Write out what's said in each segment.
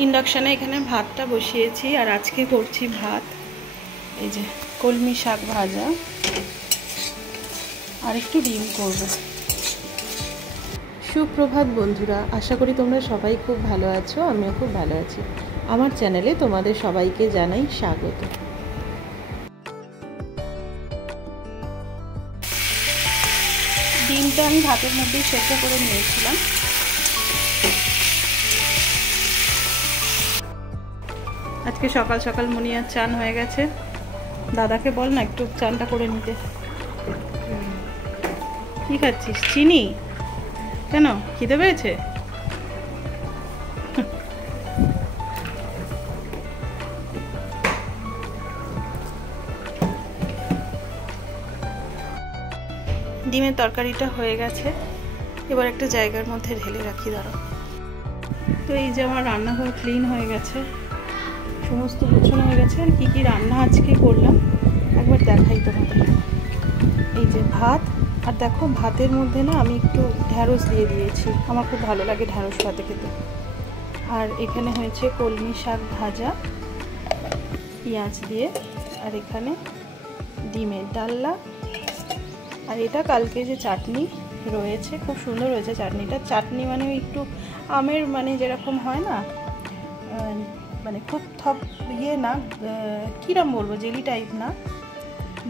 ইন্ডাকশানে এখানে ভাতটা বসিয়েছি আর আজকে করছি ভাত, এই যে কলমি শাক ভাজা আর একটু ডিম করব। সুপ্রভাত বন্ধুরা, আশা করি তোমরা সবাই খুব ভালো আছো, আমিও খুব ভালো আছি। আমার চ্যানেলে তোমাদের সবাইকে জানাই স্বাগত। ডিমটা আমি ভাতের মধ্যে সেদ্ধ করে নিয়েছিলাম। আজকে সকাল সকাল মুনিয়ার চান হয়ে গেছে। দাদাকে বল না একটু চানটা করে নিতে। কি খাচ্ছিস? চিনি? কেন, খিদে পেয়েছে? ডিমের তরকারিটা হয়ে গেছে, এবার একটা জায়গার মধ্যে ঢেলে রাখি, দাঁড়াও। তো এই যে আমার রান্নাঘর ক্লিন হয়ে গেছে, সমস্ত গুছানো হয়ে গেছে। আর কি কি রান্না আজকে করলাম একবার দেখাই তোমাদের। এই যে ভাত, আর দেখো ভাতের মধ্যে না আমি একটু ঢ্যাঁড়স দিয়ে দিয়েছি, আমার খুব ভালো লাগে ঢ্যাঁড়স ভাতে খেতে। আর এখানে হয়েছে কলমি শাক ভাজা পেঁয়াজ দিয়ে, আর এখানে ডিমের ডালনা, আর এটা কালকে যে চাটনি রয়েছে, খুব সুন্দর হয়েছে চাটনিটা। চাটনি মানে একটু আমের মানে যেরকম হয় না, মানে খুব থপ ইয়ে না, কীরকম বলবো, জেলি টাইপ না,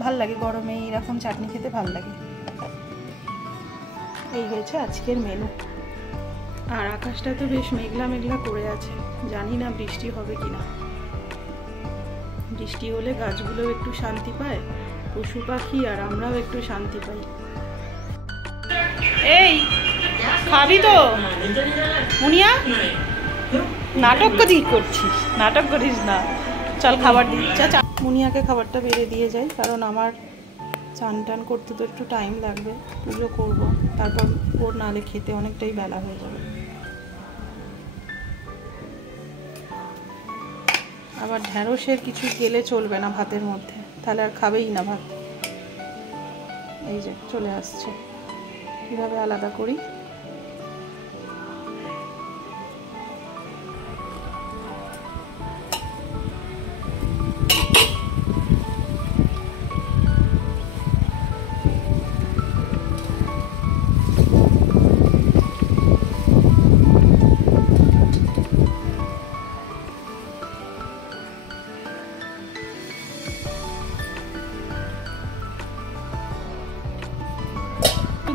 ভাল লাগে গরমে এরকম চাটনি খেতে ভাল লাগে। এই হয়েছে আজকের মেনু। আর আকাশটা তো বেশ মেঘলা মেঘলা করে আছে, জানি না বৃষ্টি হবে কি না। বৃষ্টি হলে গাছগুলোও একটু শান্তি পায়, পশু পাখি আর আমরাও একটু শান্তি পাই। এই খাবি তো মুনিয়া? নাটক করছিস, নাটক করিস না, চল খাবার দিচ্ছি। মুনিয়াকে খাবারটা বেড়ে দিয়ে যাই, কারণ আমার চান টান করতে তো একটু টাইম লাগবে, পুজো করব, তারপর ওর নালে খেতে অনেকটাই বেলা হয়ে যাবে। আবার ঢ্যাঁড়সের কিছু গেলে চলবে না ভাতের মধ্যে, তাহলে আর খাবেই না ভাত। এই যে চলে আসছে, কীভাবে আলাদা করি।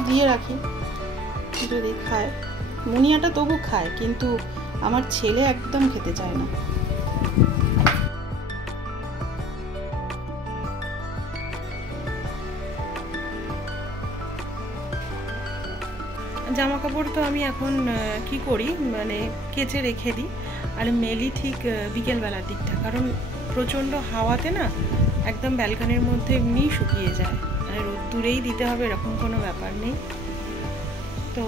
দিয়ে রাখি, যদি খায়। মুনিয়াটা তবু খায়, কিন্তু আমার ছেলে একদম খেতে চায় না। জামা কাপড় তো আমি এখন কি করি, মানে কেচে রেখে দিই, আর মেলি ঠিক বিকেলবেলার দিকটা, কারণ প্রচণ্ড হাওয়াতে না একদম ব্যালকনির মধ্যে এমনিই শুকিয়ে যায়, মানে রোদ্দুরেই দিতে হবে এরকম কোনো ব্যাপার নেই। তো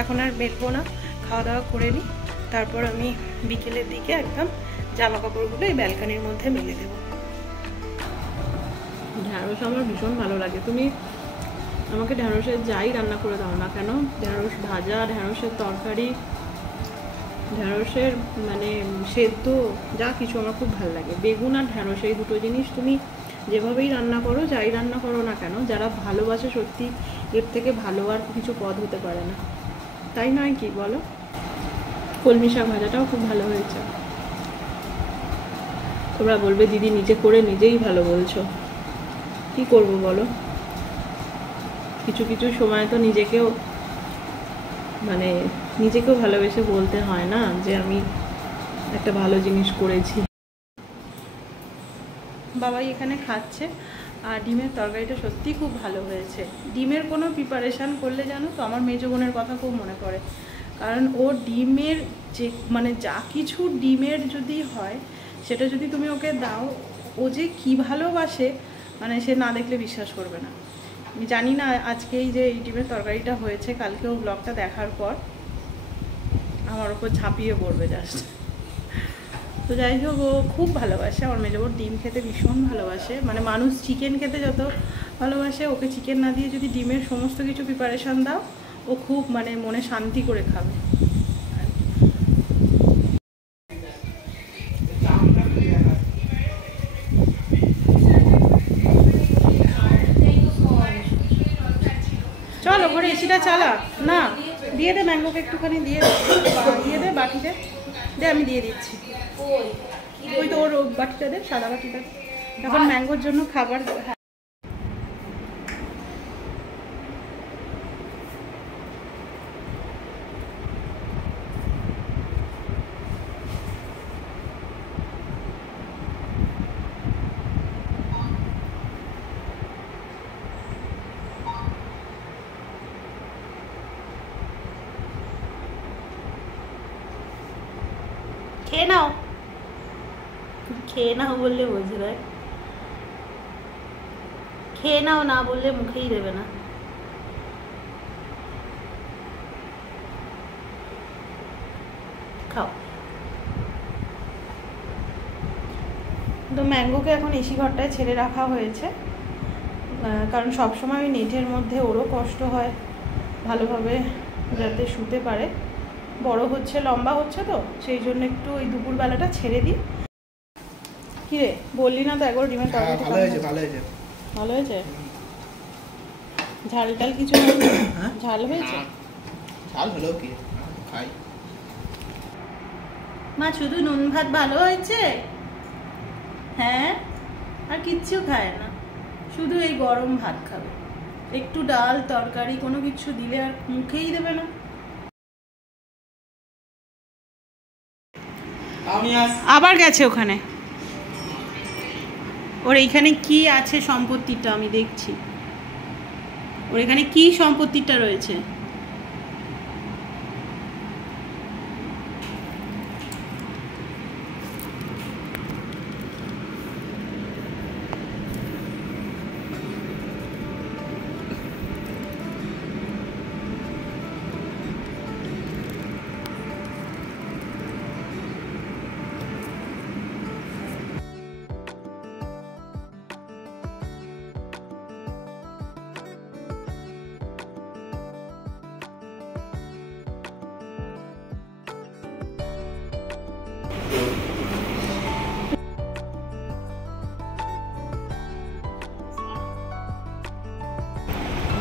এখন আর মেলবো না, খাওয়া দাওয়া করে নিই, তারপর আমি বিকেলের দিকে একদম জামা কাপড়গুলো এই ব্যালকনির মধ্যে মেলে দেবো। ঢ্যাঁড়স আমার ভীষণ ভালো লাগে। তুমি আমাকে ঢ্যাঁড়সের যাই রান্না করে দাও না কেন, ঢ্যাঁড়স ভাজা, ঢ্যাঁড়সের তরকারি, ঢ্যাঁড়সের মানে সেদ্ধ, যা কিছু আমার খুব ভালো লাগে। বেগুন আর ঢ্যাঁড়স এই দুটো জিনিস তুমি যেভাবেই রান্না করো, যাই রান্না করো না কেন, যারা ভালোবাসে সত্যি এর থেকে ভালো আর কিছু পদ হতে পারে না, তাই নয় কি বলো? কলমি শাক ভাজাটাও খুব ভালো হয়েছে। তোমরা বলবে দিদি নিজে করে নিজেই ভালো বলছো, কি করব বলো? কিছু কিছু সময় তো নিজেকেও মানে নিজেকেও ভালোবেসে বলতে হয় না যে আমি একটা ভালো জিনিস করেছি। বাবাই এখানে খাচ্ছে, আর ডিমের তরকারিটা সত্যি খুব ভালো হয়েছে। ডিমের কোনো প্রিপারেশান করলে জানো তো আমার মেজো বোনের কথা খুব মনে পড়ে, কারণ ও ডিমের যে মানে যা কিছু ডিমের যদি হয় সেটা যদি তুমি ওকে দাও, ও যে কী ভালোবাসে, মানে সে না দেখলে বিশ্বাস করবে না। আমি জানি না আজকে এই যে এই ডিমের তরকারিটা হয়েছে, কালকেও ব্লগটা দেখার পর আমার ওপর ঝাঁপিয়ে পড়বে জাস্ট। তো যাই হোক, ও খুব ভালোবাসে, আমার মেজো বোন ডিম খেতে ভীষণ ভালোবাসে, মানে মানুষ চিকেন খেতে যত ভালোবাসে, ওকে চিকেন না দিয়ে যদি ডিমের সমস্ত কিছু প্রিপারেশান দাও, ও খুব মানে মনে শান্তি করে খাবে। এসিটা চালা না, দিয়ে দে ম্যাঙ্গোকে একটুখানি দিয়ে দে বাটিতে দে, আমি দিয়ে দিচ্ছি। ওই তো ওর বাটিটা দে, সাদা বাটিটা। এখন ম্যাঙ্গোর জন্য খাবার খেয়ে নাও বললে বোঝে দেয়, খেয়ে নাও না বললে মুখেই দেবে না। খাও। তো ম্যাঙ্গোকে এখন এসি ঘরটায় ছেড়ে রাখা হয়েছে, কারণ সবসময় ওই নেটের মধ্যে ওরও কষ্ট হয় ভালোভাবে যাতে শুতে পারে। বড় হচ্ছে, লম্বা হচ্ছে, তো সেই জন্য একটু ওই দুপুরবেলাটা ছেড়ে দিই। কিরে বললি না তো একবার ডিমের তরকারি? ভালো হয়েছে, ভালো হয়েছে, ভালো হয়েছে। ঝাল টাল কিছু ঝাল হয়েছে? ঝাল হলো কি খাই। মা শুধু নুন ভাত ভালো হয়েছে? হ্যাঁ, আর কিচ্ছু খায় না, শুধু এই গরম ভাত খাবে। একটু ডাল তরকারি কোনো কিছু দিলে আর মুখেই দেবে না। আবার গেছে ওখানে। ওর এইখানে কি আছে সম্পত্তিটা আমি দেখছি, ওর এখানে কি সম্পত্তিটা রয়েছে।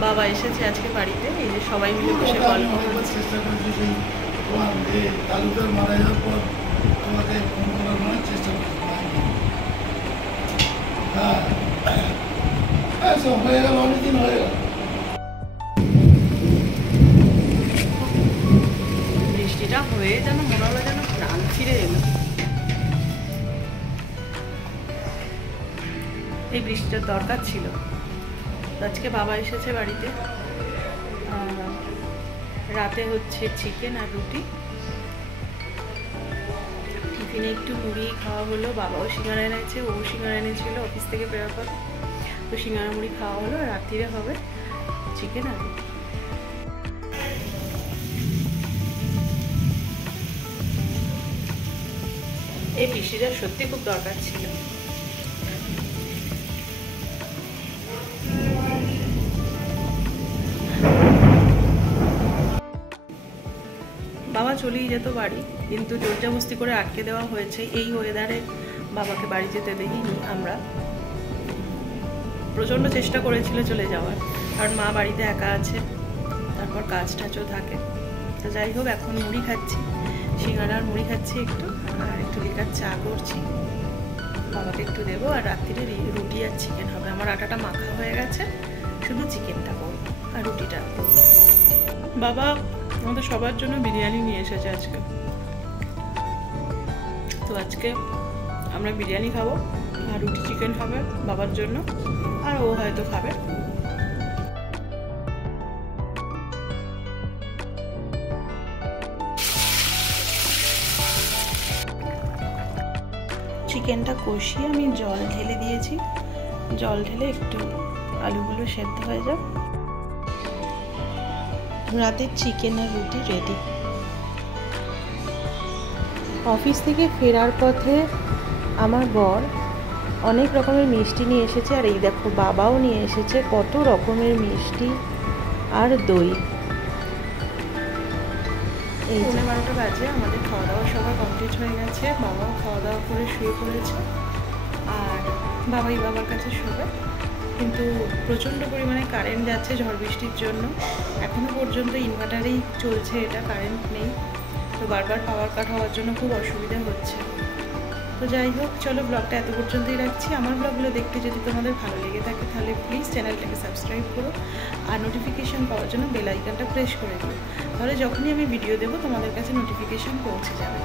বাবা এসেছে আজকে বাড়িতে, এই যে সবাই মিলে বসে গল্প করছে। চেষ্টা করছি সেই তোমার তালুকদার মারা যাওয়ার পর তোমাকে ফোন করার মানে চেষ্টা করছি। হ্যাঁ সব হয়ে গেল, অনেকদিন হয়ে গেল। বৃষ্টিটা হয়ে যেন মনে হলো যেন প্রাণ ফিরে এলো। এই বৃষ্টিটার দরকার ছিল। আজকে বাবা এসেছে বাড়িতে, রাতে হচ্ছে চিকেন আর রুটি। টিফিনে একটু মুড়ি খাওয়া হলো, বাবাও সিঙ্গারা এনেছে, ও সিঙ্গারা এনেছিল অফিস থেকে বেরোর পর, তো সিঙ্গারা মুড়ি খাওয়া হলো। রাত্রিরে হবে চিকেন আর রুটি। এই বৃষ্টিটা সত্যি খুব দরকার ছিল। বাবা চলেই যেত বাড়ি, কিন্তু জোরজবস্তি করে আটকে দেওয়া হয়েছে। এই ওয়েদারে বাবাকে বাড়ি যেতে দেইনি আমরা। প্রচণ্ড চেষ্টা করেছিল চলে যাওয়ার, কারণ মা বাড়িতে একা আছে, তারপর কাজ টাজও থাকে। তো যাই হোক, এখন মুড়ি খাচ্ছি, সিঙ্গাড়ার মুড়ি খাচ্ছি একটু, আর একটু লিকার চা করছি। বাবাকে একটু দেবো, আর রাত্রিরে রুটি আর চিকেন হবে। আমার আটাটা মাখা হয়ে গেছে, শুধু চিকেনটা করবো আর রুটিটা করবো। বাবা আমাদের সবার জন্য বিরিয়ানি নিয়ে এসেছে আজকে, তো আজকে আমরা বিরিয়ানি খাবো আর রুটি চিকেন হবে বাবার জন্য, আর ও হয়তো খাবে। চিকেনটা কষিয়ে আমি জল ঢেলে দিয়েছি, জল ঢেলে একটু আলুগুলো সেদ্ধ হয়ে যাক। রাতের চিকেন আর রুটি রেডি। অফিস থেকে ফেরার পথে আমার বর অনেক রকমের মিষ্টি নিয়ে এসেছে, আর এই দেখো বাবাও নিয়ে এসেছে কত রকমের মিষ্টি আর দই। এই 12টা বাজে, আমাদের খাওয়া দাওয়া সবার কমপ্লিট হয়ে গেছে। বাবাও খাওয়া দাওয়া করে শুয়ে পড়েছে, আর বাবাই বাবার কাছে শোবে। কিন্তু প্রচণ্ড পরিমাণে কারেন্ট যাচ্ছে ঝড় বৃষ্টির জন্য। এখনও পর্যন্ত ইনভার্টারেই চলছে, এটা কারেন্ট নেই, তো বারবার পাওয়ার কাট হওয়ার জন্য খুব অসুবিধা হচ্ছে। তো যাই হোক, চলো ব্লগটা এত পর্যন্তই রাখছি। আমার ব্লগগুলো দেখতে যদি তোমাদের ভালো লেগে থাকে তাহলে প্লিজ চ্যানেলটাকে সাবস্ক্রাইব করো আর নোটিফিকেশান পাওয়ার জন্য বেল আইকনটা প্রেস করে দিও, তাহলে যখনই আমি ভিডিও দেবো তোমাদের কাছে নোটিফিকেশান পৌঁছে যাবে।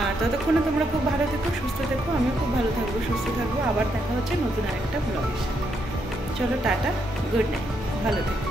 আর ততক্ষণে তোমরা খুব ভালো থেকো, সুস্থ থেকো, আমিও খুব ভালো থাকবো, সুস্থ থাকবো। আবার দেখা হচ্ছে নতুন আরেকটা ব্লগের সাথে। চলো টাটা, গুড নাইট, ভালো থেকো।